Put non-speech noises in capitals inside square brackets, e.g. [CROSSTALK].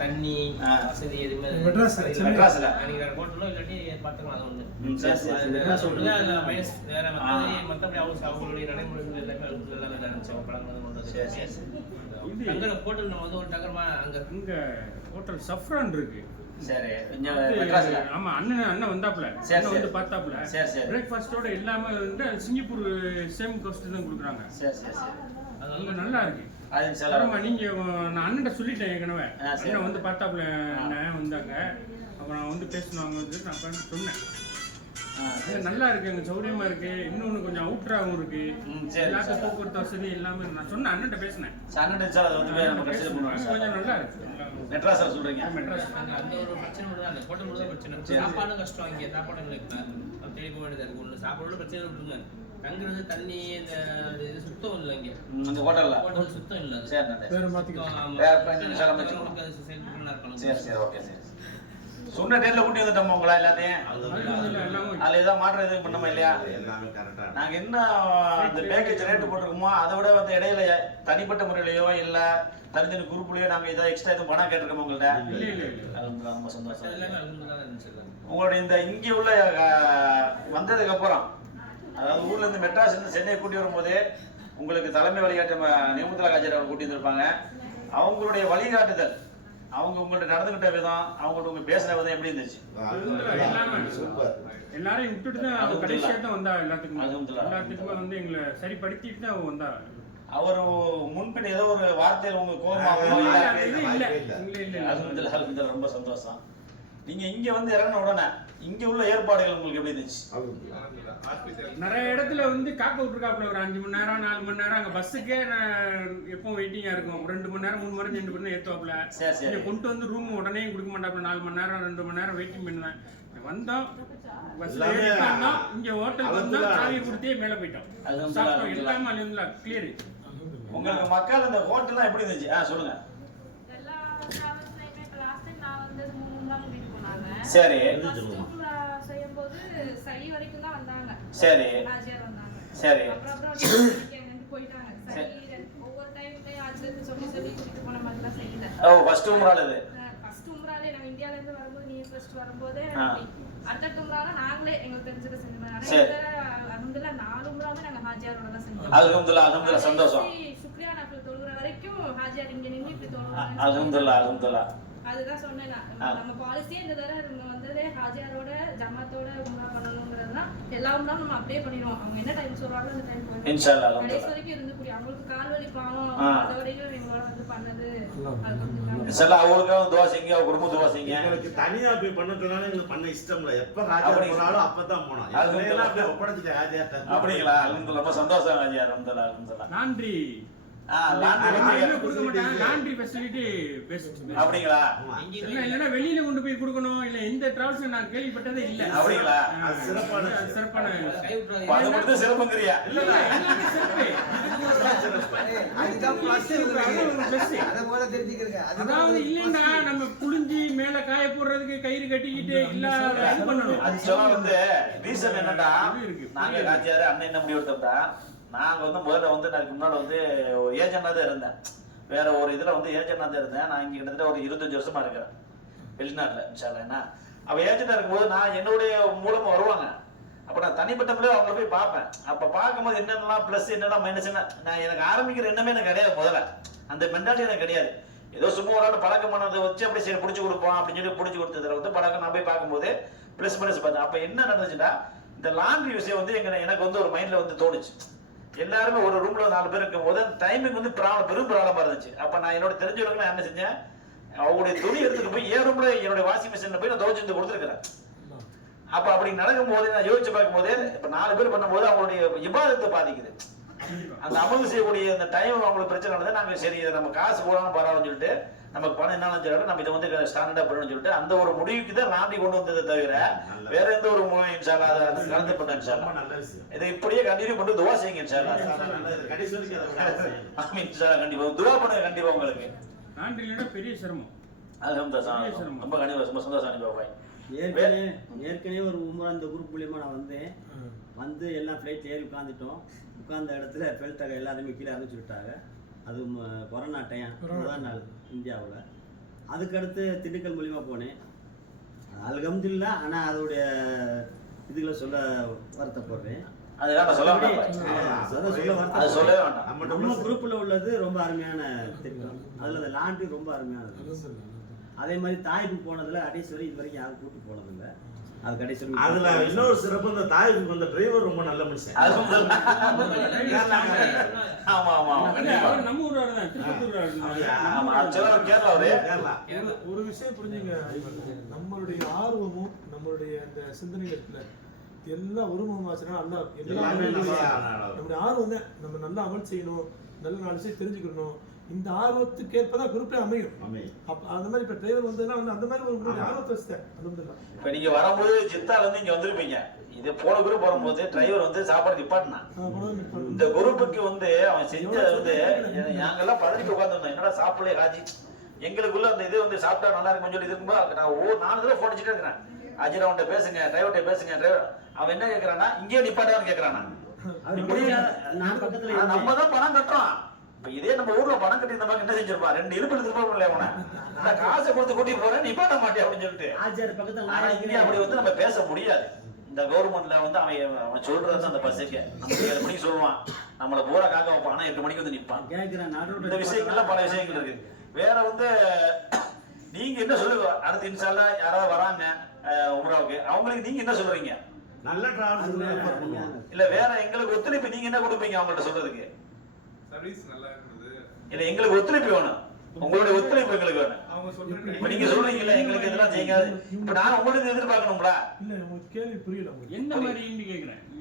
தண்ணி. வசதி எதுவுமே மெட்ராஸ். மெட்ராஸ்ல. நீங்க ஹோட்டலோ இல்லாட்டி பார்த்துக்கலாம் அது அதுல மைனஸ் வேற மத்தபடி அவங்க அவங்களுடைய நடைமுறைகள் எல்லாமே அழுத்தம் எல்லாம் நல்லா இருந்துச்சு படங்கள் கொண்டு சரி, சரி, சரி. வந்து தங்குற ஹோட்டல் நம்ம வந்து ஒரு தங்கமா அங்க இங்க ஹோட்டல் சஃப்ரான் இருக்கு. சரி மெட்ராஸ்ல. ஆமா அண்ணன் அண்ணன் வந்தாப்ல சரி, சரி. வந்து பார்த்தாப்ல சரி, சரி. பிரேக்ஃபாஸ்டோட எல்லாமே வந்து சிங்கப்பூர் சேம் கோஸ்ட் தான் கொடுக்குறாங்க. சரி சரி சரி. அது நல்லா இருக்கு. அது ஆமா செலவு நீங்க நான் அண்ணன்ட்ட சொல்லிட்டேன் ஏற்கனவே. சரி. அண்ணன் வந்து பார்த்தாப்ல. அண்ணன் வந்தாங்க. அப்புறம் வந்து பேசினாங்க வந்து நான் சொன்னேன். சரி. நல்லா இருக்கு அங்க சௌரியமா இருக்கு. இன்னொன்னு கொஞ்சம் அவுட்டராகவும் இருக்கு. சரி, எல்லாத்துக்கும் சரி. போக்குவரத்து வசதி எல்லாமே நான் சொன்னேன் அண்ணன்ட்ட பேசினேன். சார் அதை வந்து கொஞ்சம் சார் நல்லா இருக்கு. மெட்ராஸ்ல சொல்றீங்க. மெட்ராஸ் அந்த ஒரு பிரச்சனை மட்டும் தான் அந்த ஹோட்டல் மட்டும் தான் பிரச்சனை. சரி. சாப்பாடும் கஷ்டம். இங்க சாப்பாடு இல்லை. இப்ப தேடி போக வேண்டியதா இருக்கு. ஒண்ணு சாப்பாடு பிரச்சனை விட்டுருங்க தங்குறது தண்ணி இந்த இது சுத்தம் இல்லை இங்க. ம், இந்த ஹோட்டல்ல ஹோட்டல் சுத்தம் இல்லை. சரி நல்லா இருக்கணும். சரி சரி ஓகே சரி. சொன்ன டேட்ல கூட்டி வந்துட்டோம் உங்களா எல்லாத்தையும்? அதுல ஏதாவது மாற்றம் எதுவும் பண்ணோமா இல்லையா? எல்லாமே கரெக்டா நாங்க என்ன அந்த பேக்கேஜ் ரேட்டு போட்டிருக்கோமோ அதை விட வந்து இடையில தனிப்பட்ட முறையிலயோ இல்ல தனித்தனி குரூப்லயோ நாங்க ஏதாவது எக்ஸ்ட்ரா எதுவும் பணம் கேட்டிருக்கோம் உங்கள்ட்ட? ரொம்ப சந்தோஷம். உங்களுடைய இந்த இங்க உள்ள வந்ததுக்கு அப்புறம் அதாவது ஊர்ல இருந்து மெட்ராஸ் இருந்து சென்னை கூட்டி வரும்போது உங்களுக்கு தலைமை வழிகாட்டு நியமத்துல காஜர் அவர் கூட்டி வந்திருப்பாங்க அவங்களுடைய வழிகாட்டுதல் அவங்க உங்கள்ட்ட நடந்துகிட்ட விதம் அவங்கள்ட்ட உங்க பேசுற விதம் எப்படி இருந்துச்சு? எல்லாரையும் விட்டுட்டு தான் அவ கடைசியா தான் வந்தா எல்லாத்துக்குமே. எல்லாத்துக்குமே வந்து எங்களை சரிப்படுத்திட்டு தான் அவ வந்தா. அவர் முன்பின் ஏதோ ஒரு வார்த்தையில உங்க கோபமாக இல்ல, இல்ல, இல்ல, இல்ல, இல்ல, இல்ல, இல்ல. அல்ஹம்துலில்லாஹ், அல்ஹம்துலில்லாஹ், ரொம்ப சந்தோஷம். நீங்க இங்க வந்து இறங்கின உடனே இங்க உள்ள ஏற்பாடுகள் உங்களுக்கு எப்படி இருந்துச்சு? நிறைய இடத்துல வந்து காக்க விட்டுருக்காப்புல ஒரு அஞ்சு மணி நேரம் நாலு மணி நேரம். அங்க பஸ்ஸுக்கே எப்பவும் வெயிட்டிங்கா இருக்கும். ரெண்டு மணி நேரம் மூணு மணி நேரம் ரெண்டு மணி நேரம் ஏத்துவாப்புல. இங்க கொண்டு வந்து ரூம் உடனே கொடுக்க மாட்டாப்புல. நாலு மணி நேரம் ரெண்டு மணி நேரம் வெயிட்டிங் பண்ணுவேன். வந்தோம். பஸ்ல ஏறிட்டோம் இங்க ஹோட்டல் வந்தோம். சாவியை கொடுத்தே மேல போயிட்டோம். சாப்பிட்டோம். எல்லாமே அலுவலா கிளியர் உங்களுக்கு மக்கள் இந்த ஹோட்டல்லாம் எப்படி இருந்துச்சு? ஆ சொல்லுங்க. சரி. செய்யும்போது சை வரைக்கும் தான் வந்தாங்க. சரி. சரி. ஒவ்வொரு டைம்லயும் ஆஜியார் சொல்லி சொல்லி கூட்டிட்டு போன மாதிரி தான் செய்யல ஓ ஃபர்ஸ்ட் உம்ரால் இது ஃபர்ஸ்ட் உம்ராலே நம்ம இந்தியால இருந்து வரும்போது நீ ஃபர்ஸ்ட் வரும்போதே. அடுத்த உம்ரால நாங்களே எங்களுக்கு தெரிஞ்சதை செஞ்சோம். அலமதுல்லா நாலு உம்ராவே நாங்க ஹாஜியாரோட தான் செஞ்சோம். அல்ஹம்துலில்லாஹ் அல்ஹம்துலில்லாஹ் சந்தோஷம். சுக்ரியா தொழுகிற வரைக்கும் ஹாஜியார் இங்க நின்று இப்படி தொழுவாங்க அல்ஹம்துலில்லாஹ் அல்ஹம்துலில்லாஹ் அதுதான் சொன்னேன் நான். நம்ம பாலிசியே இந்த தடவை இவங்க வந்ததே ஹாஜியாரோட ஜமாத்தோட உம்ரா எல்லா உம்ராவும் நம்ம அப்படியே பண்ணிடுவோம். அவங்க என்ன டைம் சொல்றாங்களோ அந்த டைம் இன்ஷா அல்லாஹ், கடைசி. வரைக்கும் இருந்துக்கூடிய அவங்களுக்கு கால் வலி பாவம். அது வரைக்கும் இவங்களோட வந்து பண்ணது. துவா செய்யுங்க. அவங்க குடும்ப துவா செய்யுங்க. எங்களுக்கு தனியா போய் பண்ணதுனால எங்களுக்கு பண்ண இஷ்டம் இல்ல. எப்ப அப்படி- போனாலும் அப்பதான் போனோம். அப்படியே ஒப்படைச்சிட்டேன் ராஜா அப்படிங்களா? ரொம்ப சந்தோஷம் ஆஜி அல்ஹம்துலில்லாஹ் அப்படிங்களா? இல்ல இல்லன்னா வெளியில கொண்டு போய் கொடுக்கணும். இல்ல இந்த டிராவல்ஸ் நான் கேள்விப்பட்டதே இல்ல. அப்படிங்களா? அது சிறப்பான அது சிறப்பான அது மட்டும் சிறப்புங்கிறியா? இல்ல இல்ல [LAUGHS] அது. அதை அதாவது இல்லைன்னா நம்ம புளிஞ்சி மேல காய போடுறதுக்கு கயிறு கட்டிக்கிட்டு இல்லாத இது பண்ணணும். ஆக்சுவலா வந்து ரீசன் என்னன்னா. நாங்க ராஜியாரு அண்ணன் என்ன முடிவு எடுத்தோம்னா நாங்க வந்து முதல்ல வந்து நான் முன்னாடி வந்து ஒரு ஏஜென்டா தான் இருந்தேன். வேற ஒரு இதுல வந்து ஏஜென்டா தான் இருந்தேன். நான் இங்க கிட்டத்தட்ட ஒரு இருபத்தஞ்சு வருஷமா இருக்கிறேன். வெளிநாட்டுல இன்ஷால்லா என்ன? அவ ஏஜென்டா இருக்கும்போது நான் என்னுடைய மூலமா வருவாங்க. அப்ப நான் தனிப்பட்ட முறையில் அவங்கள போய் பார்ப்பேன். அப்ப பார்க்கும்போது என்னென்னலாம் ப்ளஸ் என்னெல்லாம் மைனஸ் என்ன நான் எனக்கு ஆரம்பிக்கிற எண்ணமே எனக்கு கிடையாது முதல்ல. அந்த மென்டாலிட்டி எனக்கு கிடையாது. ஏதோ சும்மா ஒரு ஆள் பழக்கமானதை வச்சு அப்படி சரி பிடிச்சி கொடுப்போம் அப்படின்னு சொல்லி பிடிச்சி கொடுத்ததுல வந்து பழக்கம் நான் போய் பார்க்கும்போது ப்ளஸ் மைனஸ் பார்த்தேன். அப்ப என்ன நடந்துச்சுன்னா இந்த லாண்ட்ரி விஷயம் வந்து எங்க எனக்கு வந்து ஒரு மைண்ட்ல வந்து தோணுச்சு. எல்லாருமே ஒரு ரூம்ல நாலு பேர் இருக்கும் போது டைமிங் வந்து ப்ராப்ளம் பெரும் ப்ராப்ளமா இருந்துச்சு. அப்ப நான் என்னோட தெரிஞ்சவங்களுக்கு நான் என்ன செஞ்சேன்? அவங்களுடைய துணி எடுத்துட்டு போய் என் ரூம்ல என்னோட வாஷிங் மிஷின்ல போய் நான் துவைச்சு வந்து கொடுத்துருக்கிறேன். அப்ப அப்படி நடக்கும்போது நான் யோசிச்சு பார்க்கும்போது இப்ப நாலு பேர் பண்ணும்போது அவங்களுடைய இபாதத்தை பாதிக்குது. அந்த அமல் செய்யக்கூடிய அந்த டைம் அவங்களுக்கு பிரச்சனை நடந்தது நாங்க சரி நம்ம காசு போடாம பரவாயில்ல சொல்லிட்டு நமக்கு பணம் என்ன சொல்லிட்டு நம்ம இதை வந்து ஸ்டாண்டர்டா பண்ணணும்னு சொல்லிட்டு அந்த ஒரு முடிவுக்கு தான் லாண்டி கொண்டு வந்ததை தவிர வேற எந்த ஒரு முடிவு இன்ஷால்லா அதை கலந்து பண்ண ரொம்ப இன்ஷால்லா நல்ல விஷயம். இதை இப்படியே கண்டினியூ பண்ணி துவா செய்யுங்க இன்ஷால்லா. ஆமா இன்ஷால்லா கண்டிப்பா. துவா பண்ணுங்க கண்டிப்பா உங்களுக்கு. லாண்ட்ரிலன்னா பெரிய சிரமம். அல்ஹம்துலில்லாஹ் ரொம்ப கண்டிப்பா ரொம்ப சந்தோஷம் அனுப்பி ஏற்கனவே ஏற்கனவே ஒரு உம்ரா குரூப் மூலியமா நான் வந்தேன். வந்து எல்லாம் ஃப்ளைட் ஏறி உட்காந்துட்டோம் உட்கார்ந்த இடத்துல பெல்ட்டாக எல்லாருமே கீழே அனுப்பிச்சு விட்டாங்க. அது கொரோனா டைம் முதல் நாள் இந்தியாவில். அதுக்கடுத்து திண்டுக்கல் மூலியமா போனேன். அல்ஹம்துலில்லா ஆனா அதோடைய இதுகளை சொல்ல வருத்தப்படுறேன். நம்ம குரூப்ல உள்ளது ரொம்ப அருமையான திட்டம். அதுல அந்த லாண்ட்ரி ரொம்ப அருமையானது. அதே மாதிரி தாய்ப்பு போனதுல கடைசி இது வரைக்கும் யாரும் கூட்டு போனதில்லை. அது கடைசி அதுல இன்னொரு சிறப்பு இந்த தாய்க்கு வந்த டிரைவர் ரொம்ப நல்ல மனுஷன். ஆமா ஆமா நம்ம ஊராரு தான் கேரளா. ஒரு- விஷயம் புரிஞ்சுங்க. நம்மளுடைய ஆர்வமும் நம்மளுடைய அந்த சிந்தனைகள் இருக்குல்ல எல்லாம் ஒருமுகமாச்சுன்னா அல்ல எல்லாமே எல்லாமே நம்ம நம்முடைய ஆர்வம் தான் நம்ம நல்லா அமல் செய்யணும். நல்ல நாலு விஷயம் தெரிஞ்சுக்கணும். இந்த ஆர்வத்துக்கு ஏற்பதான் குரூப்பே அமையும். அமையும். அப்ப அந்த மாதிரி இப்ப டிரைவர் வந்ததுன்னா வந்து அந்த மாதிரி ஒரு ஆர்வத்தை வச்சுட்டேன். இப்ப நீங்க வரும்போது சித்தால இருந்து இங்க வந்திருப்பீங்க. இது போன குரூப் வரும்போது டிரைவர் வந்து சாப்பாடு இப்ப இந்த குரூப்புக்கு வந்து அவன் செஞ்சது வந்து நாங்கெல்லாம் பதறிட்டு உட்காந்துருந்தோம் என்னடா சாப்பிடலே ராஜி எங்களுக்குள்ள அந்த இது வந்து சாப்பிட்டா நல்லா இருக்கும் சொல்லி இருக்கும்போது நான் ஓ நாலு தடவை போன் அடிச்சுட்டே இருக்கிறேன். அஜிரா அவன்கிட்ட பேசுங்க டிரைவர்கிட்ட பேசுங்க டிரைவர் அவன் என்ன கேட்கறானா இங்கேயே நிப்பாட்டான்னு கேட்கறானா நம்ம. தான் பணம் கட்டுறோம். இப்ப இதே நம்ம ஊர்ல பணம் கட்டி இந்த மாதிரி என்ன செஞ்சிருப்பான் ரெண்டு இருப்பு எடுத்துட்டு போகல அவனை நான் காசை கொடுத்து கூட்டி போறேன் நிப்பாட்ட மாட்டேன் அப்படின்னு சொல்லிட்டு. அப்படி வந்து நம்ம பேச முடியாது. இந்த கவர்மெண்ட்ல வந்து அவன் அவன் சொல்றது அந்த பஸ்ஸுக்கு நம்ம ஏழு மணிக்கு சொல்லுவான். நம்மள பூரா காக்க வைப்பான். ஆனா எட்டு மணிக்கு வந்து நிப்பான். இந்த விஷயங்கள்லாம் பல விஷயங்கள் இருக்கு. வேற வந்து நீங்க என்ன சொல்லுங்க? அடுத்த இன்ஷால்லா யாராவது வராங்க அஹ், உம்ராவுக்கு அவங்களுக்கு நீங்க என்ன சொல்றீங்க? நல்ல டிராவல்ஸ் இல்ல வேற எங்களுக்கு ஒத்துழைப்பு நீங்க என்ன கொடுப்பீங்க அவங்கள்ட்ட சொல்றதுக்கு? சர்வீஸ் நல்லா இருக்கிறது இல்ல எங்களுக்கு ஒத்துழைப்பு வேணும். உங்களுடைய ஒத்துழைப்பு எங்களுக்கு வேணும். அவங்க சொல்ற இப்ப நீங்க சொல்றீங்கல்ல எங்களுக்கு இதெல்லாம் செய்யுங்க இப்ப நான் உங்களுக்கு எதிர்பார்க்கணும்ல? இல்ல உங்களுக்கு கேள்வி புரியல என்ன மாதிரின்னு கேக்குறேன்?